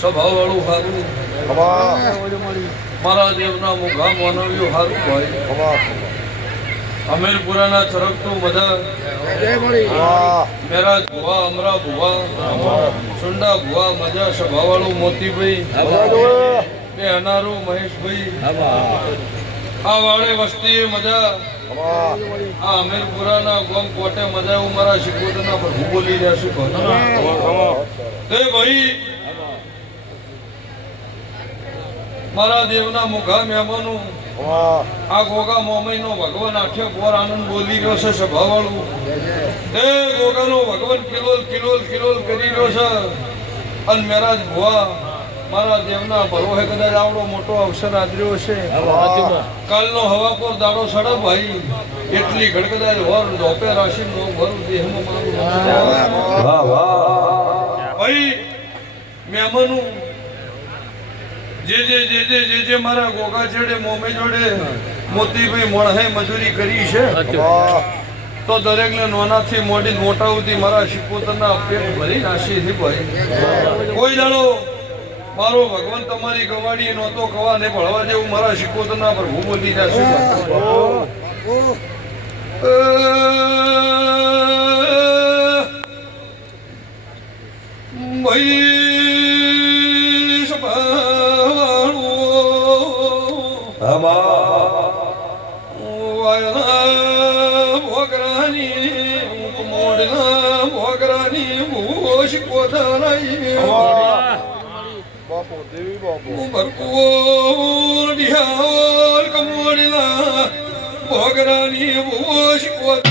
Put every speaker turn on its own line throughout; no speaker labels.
સ્વભાવવાળું સારું મારા દેવના મુખા માનવ્યું સારું ભાઈ અમીરપુરાના ચરકતું મધર મેરા ભુવા અમરા ભુવા સુંડા ભુવા મજા સભાવાળું મોતીભાઈ. બે અનારું મહેશભાઈ. આ વાળે વસ્તી મજા. આ અમીરપુરાના ગોમ કોટે મજા. હું મારા શિકોતરના પર બોલી રહ્યા છું. ભાઈ મારા દેવના મુખા મહેમાનું. આ ગોગા મોમઈનો ભગવાન આઠે બોર આનંદ બોલી રહ્યો છે સભાવાળું. એ ગોગાનો ભગવાન કિલોલ કિલોલ કિલોલ કરી રહ્યો છે. અને મેરાજ ભુવા મારા દેવના ભરોહે કદાચ આવડો મોટો અવસર આદર્યો છે કાલનો હવા પર દાડો સડે ભાઈ. એટલી ગડગડાય હોર ધોપે રાશિ નો ભરું દેહમાં મારું વાહ વાહ. ભાઈ મહેમાનું જે જે જે જે જે જે મારા ગોગા છેડે મોમે જોડે મોતીભાઈ મોણહે મજૂરી કરી છે. તો દરેકને નાનાથી મોડી મોટા સુધી મારા શિકોતરના પેટ ભરી નાસી છે ભાઈ. કોઈ દાડો મારો ભગવાન તમારી ગવાડી નહોતો કવા ને ભળવા જેવું મારા શિકોતરના પર હું બોલી જશે વાયના ભોગરાની મોડના ભોગરાની ભૂષ કોથરાઈ ભરપૂર ડિહાર કમોડના ભોગરાની ભૂષ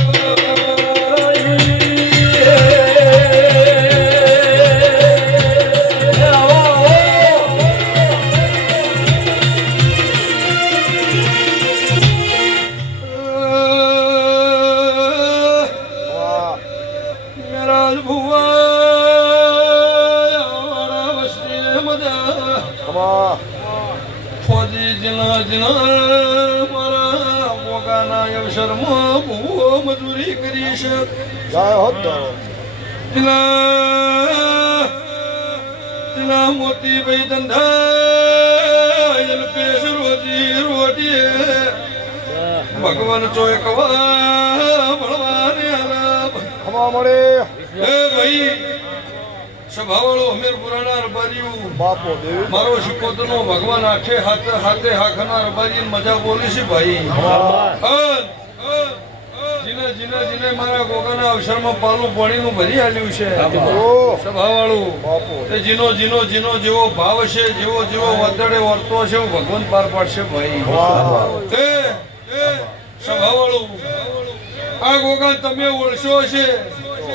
મેરા જના જના મારા મોગાના અવસરમાં ભૂવો મજૂરી કરી છે. જના જના મોતીભાઈ ધંધા અલ્પેશ રોજી રોટીએ. ભગવાન ચોય કવા ભળવાને મળે. એ ભાઈ સભાવાળો અમીર પુરાણા રબારીયું
બાપો દેવ
મારો શિકોતનો ભગવાન આખે હાથે હાથે હાખના રબારી મજા બોલી છે ભાઈ. અન, અન, જીને જીને જીને મારા ગોગાના અવસરમાં પાલું પાણીનું ભરી આલ્યું છે. સભાવાળું તે જીનો જીનો જીનો જેવો ભાવ છે જેવો જેવો વતડે વર્તો છે ભગવાન પાર પાડશે ભાઈ. તે સભાવાળું આ ગોગા તમે ઓળશો છે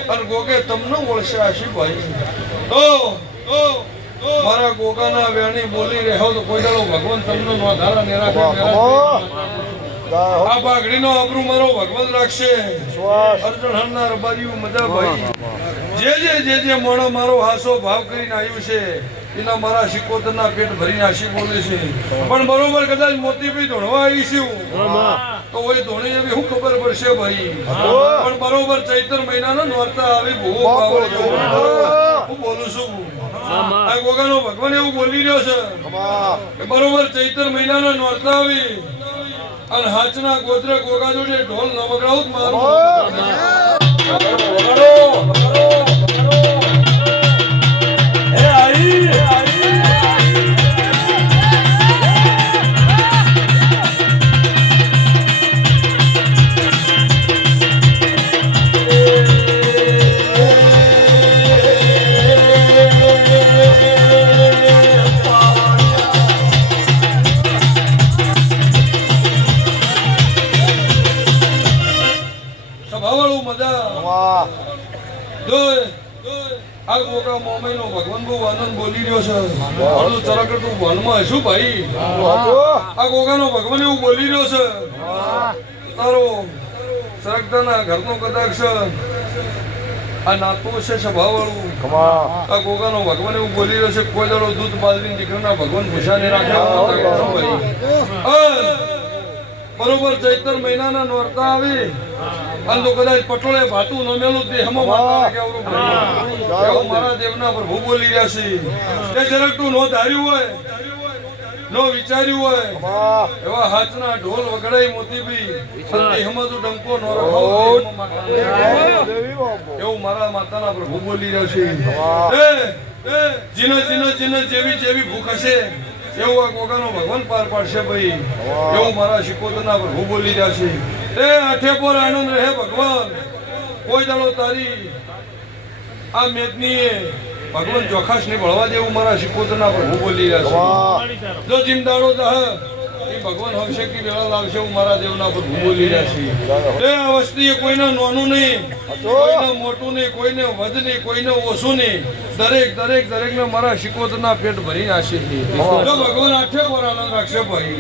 અને ગોગે તમને ઓળશે હશે ભાઈ. તો મારા ગોગાના વેણી બોલી રહ્યો તો કોઈ દાડો ભગવાન તમને નોંધારા ને રાખે ને રાખે. આ પાઘડીનો આબરૂ મારો ભગવાન રાખશે. અર્જુન હરના રબારીયું મજા ભાઈ. જે જે જે જે મોણો મારો હાસો ભાવ કરીને આવ્યું છે એના મારા શિકોતરના પેટ ભરીને આશી બોલે છે. પણ બરોબર કદાચ મોતી ભાઈ ધોણવા આવી છું. તો ઓય ધોણી એવી શું ખબર પડશે ભાઈ? પણ બરોબર ચૈત્ર મહિનાનો નોરતા આવી જેવું. હું બોલું છું. આ ગોગાનો ભગવાન એવું બોલી રહ્યો છે બરોબર ચૈત્ર મહિનાના નોરતા આવી. અને હાચના ગોત્રે ગોગા જોડે ઢોલ ન વગડાવું જ મારું. જોય આ ગોગા મોમાઈનો ભગવાન બહુ આનંદ બોલી રહ્યો છે. વનમાં ભાઈ? આ ગોગાનો ભગવાન એવું બોલી રહ્યો છે. તારો સરગતાના ઘરનો કદાચ આ નાતો છે સભાવાળું. આ ગોગાનો ભગવાન એવું બોલી રહ્યો છે કોઈ દાડો દૂધ બાજરી દીકરાના ભગવાન ભૂષાને રાખ્યા બરોબર ચૈતર મહિનાના નોરતા આવી. તો કદાચ પટોળે ભાતું નમેલું દેહમાં માતા કે ભગવાન. એવું મારા દેવના પ્રભુ બોલી રહ્યા છે. તે જરાક તું નો ધાર્યું હોય. નો વિચાર્યું હોય. એવા હાથના ઢોલ વગડાઈ મોતીબી દેહમાં તું ડંકો નો રખાવો. એવું મારા માતાના પ્રભુ બોલી રહ્યા છે. જીને જીને જીને જેવી જેવી ભૂખ હશે એવું આ ગોગાનો ભગવાન પાર પાડશે ભાઈ. એવું મારા શિકોતના પ્રભુ બોલી રહ્યા છે. એ પર આનંદ રહે ભગવાન. કોઈ દાડો તારી આ મેદની ભગવાન જોખાશ ને ભળવા દેવું મારા શિકોતરના પ્રભુ બોલી રહ્યા છે. જો જીમદાડો એ ભગવાન હશે કે વેળા લાવશે હું મારા દેવના પ્રભુ બોલી રહ્યા છે. એ આ વસ્તી એ કોઈને નાનું નહીં કોઈને મોટું નહીં કોઈને વધ નહીં કોઈને ઓછું નહીં. દરેક દરેક દરેક ને મારા શિકોતરના પેટ ભરી નાખશે જો ભગવાન આઠે પર આનંદ રાખશે ભાઈ.